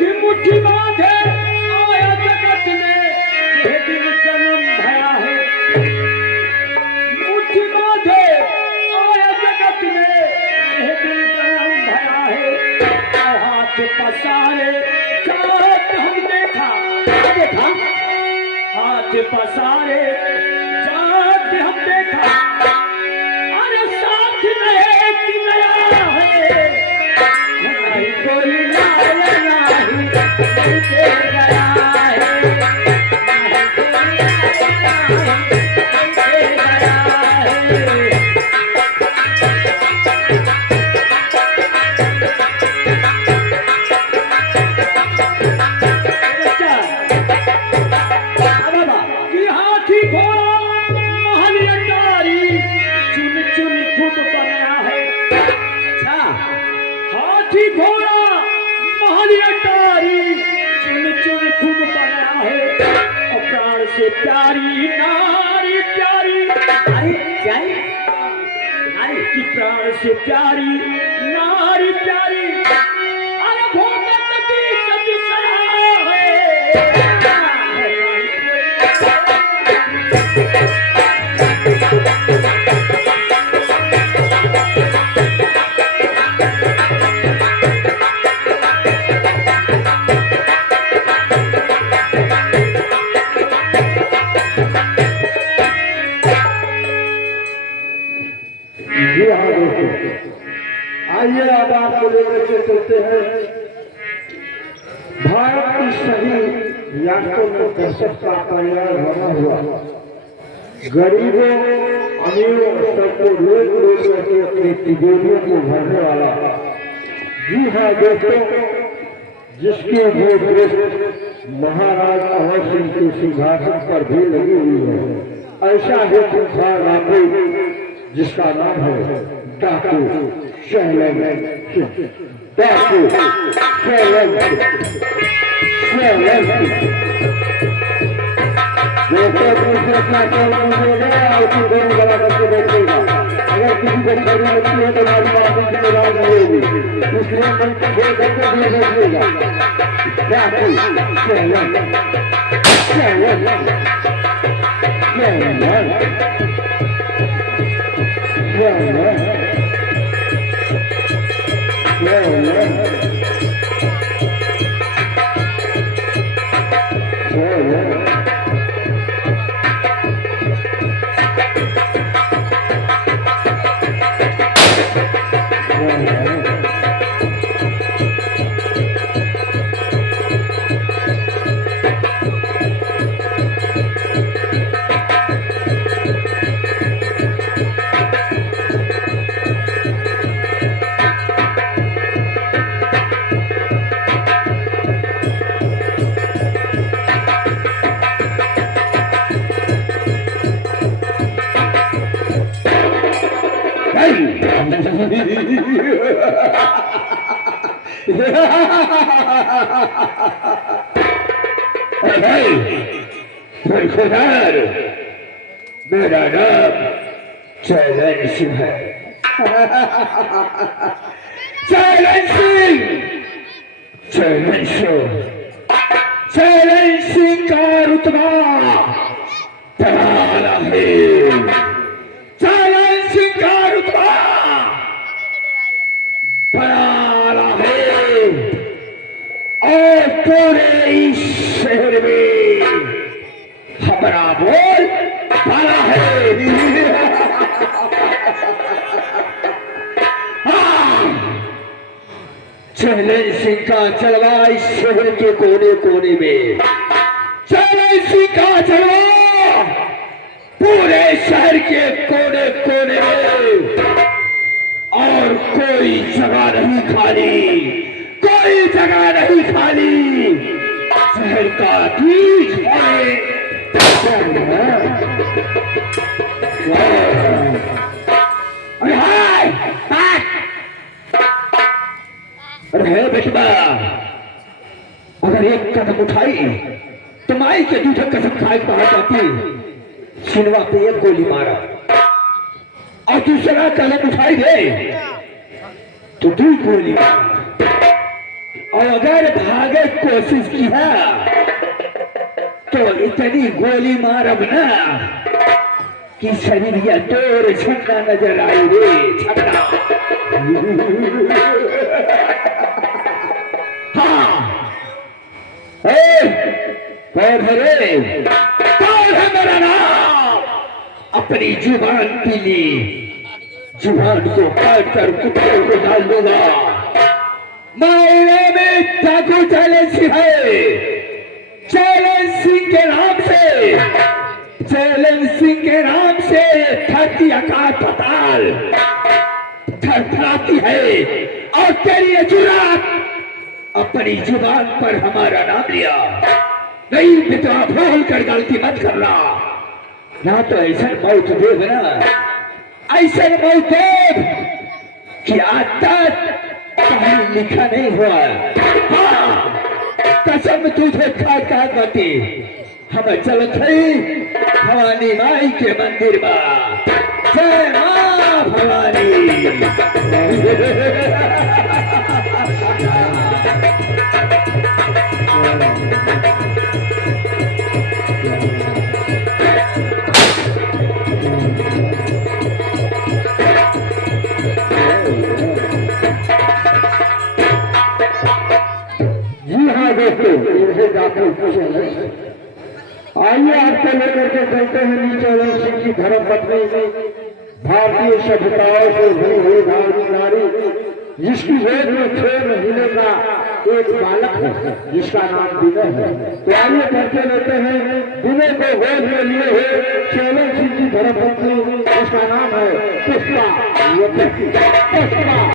की मुट्ठी बांधे आया जगत में यह दिन जन्म भया है। मुट्ठी बांधे आया जगत में यह दिन जन्म भया है। हाथ पसारे जात हम देखा हाथ पसारे जात हम देखा। अरे साथ रहे कि नया है नहीं कोई हाथी घोड़ा महल अटारी चुन चुन खूब बनाया है। और प्राण से प्यारी नारी प्यारी अरे क्या नारी की प्राण से प्यारी नारी प्यारी। अरे भोगत की सदी सया है। आइए अब आपको लेकर के चलते हैं भारत की सभी यात्रों में दर्शक का परिवार बना हुआ गरीबों अमीरों सबको लोग लोग करके अपनी तिजोरियों को भरने वाला। जी हाँ दोस्तों, जिसकी वो दृष्टि महाराज अवध सिंह के सिंहासन पर भी लगी हुई है। ऐसा ही संसार रामू जिसका नाम है डाकू शैलेंद्र डाकू शैलेंद्र गला करके बैठेगा। अगर किसी को खड़ी लगती है तो हमारी बात की राज नहीं होगी, इसलिए मन को खोल करके भी बैठेगा। डाकू शैलेंद्र शैलेंद्र खुदार मेरा नाम चैलेंज सिंह है। Challenge Singh challenge challenge Singh का रुतबा तराना है। चैलेंज सिंह का रुतबा तराना है और पूरे इस शहर में हमारा बोल बड़ा है। चैलेंज सिंह का चलवा इस शहर के कोने कोने में। चैलेंज सिंह का चलवा पूरे शहर के कोने कोने में। और कोई जगह नहीं खाली, कोई जगह नहीं खाली। शहर का बीच में अरे बेटा, अगर एक कदम उठाई तो माई के दूध कसम खाए पहुंच जाती। सिनवा पे एक गोली मारा और दूसरा कलम उठाई गए तो 2 गोली और अगर भागे कोशिश की है तो इतनी गोली मारब ना कि शरीर या तोर छन्ना नजर आई रे छन्ना। हाँ कौन है रे, कौन है मेरा नाम? अपनी जुबान पीली, जुबान को काट कर कुत्ते को डाल दूंगा। मेरे में ठाकुर चैलेंज है, चैलेंज सिंह के नाम से, चैलेंज सिंह के नाम से धरती आकाश पताल थरथराती है और तेरी ये जुर्रत अपनी जुबान पर हमारा नाम लिया। नहीं बेटा, भूल कर गलती मत करना, ना तो ऐसा मौत देव ना, ऐसा मौत देव कि आज तक कहीं लिखा नहीं हुआ। हाँ, कसम तुझे खा बाती हम चलत है भवानी माई के मंदिर में। जय मां भवानी। जी हाँ दोस्तों, इनसे जाकर पूछेंगे। आइए आपको लेकर के चलते हैं नीचे सिंह की धर्म पत्नी, भारतीय सभ्यताओं से भरी हुई धार्मिक नारी, जिसकी गोद में 6 महीने का एक बालक है जिसका नाम विनय है। तो आइए परिचय लेते हैं विनय को गोद में लिए हुए चैलेंज सिंह की धर्म पत्नी, जिसका नाम है पुष्पा।